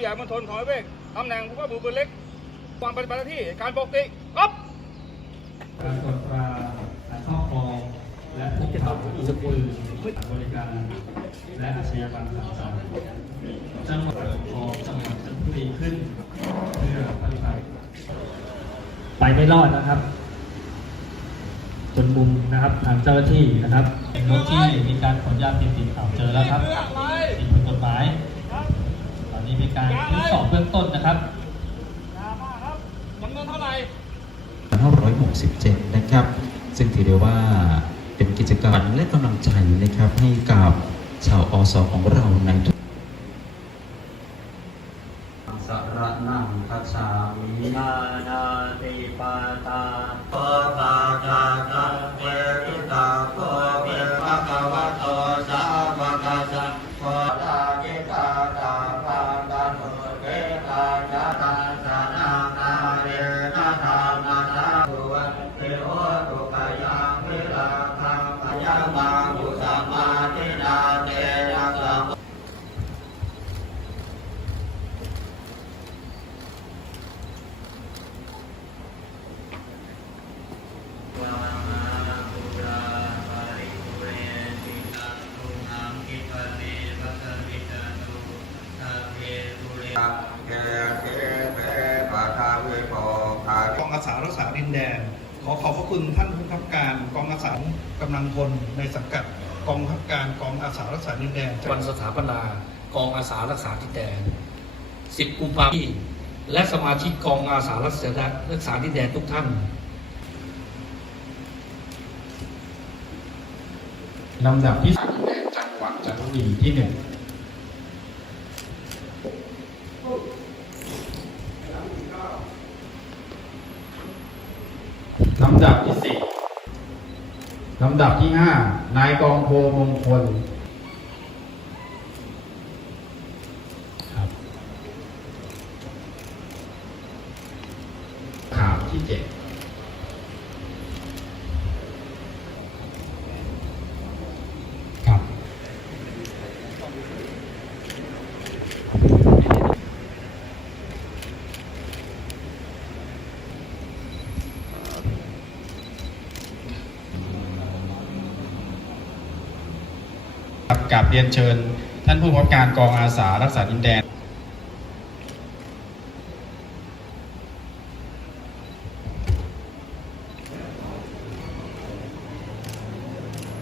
ใหญ่มณฑลของร้อยเวกตำแหน่งผู้ว่ามือปืนเล็กวางปฏิบัติหน้าที่การปกติครับการตรวจตราการครอบครองและพกพาอาวุธปืนบริการ และอาชญากรรมต่างๆจังหวัดปกครองจังหวัดจันทบุรีขึ้นเพื่อปฏิบัติไปไม่รอดนะครับ จนมุมนะครับทางเจ้าหน้าที่นะครับเป็นรถที่มีการขนยาเสพติดเอาเจอแล้วครับผิดกฎหมายตอนนี้มี การทดสอบเบื้องต้นนะครับยาบ้าครับจำนวนเท่าไหร่2567 นะครับ ซึ่งถือได้ว่าเป็นกิจกรรมและกำลังใจนะครับให้กับชาวอสของเราในทุกสระนังคัจฉามินานาติปาตาาจาตาสานา องอาสารักษาดินแดน ขอขอบพระคุณท่านผู้บังคับการกองอาสากำลังพลในสังกัดกองบังคับการกองอาสารักษาดินแดนวันสถาปนากองอาสารักษาดินแดน 10 กุมภาพันธ์และสมาชิกกองอาสารักษารักษาดินแดนทุกท่านลำดับที่สามจังหวัดจันทบุรีที่หนึ่งำดับที่สี่ลำดับที่ห้านายกองโพมงคลครับข่าวที่เจ็ด กราบเรียนเชิญ ท่านผู้บังคับการกองอาสารักษาดินแดน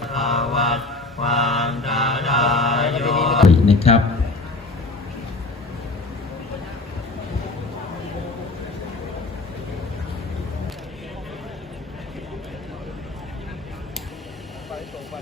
ภาวัตวันตาดายโยนะครับไปส่งไป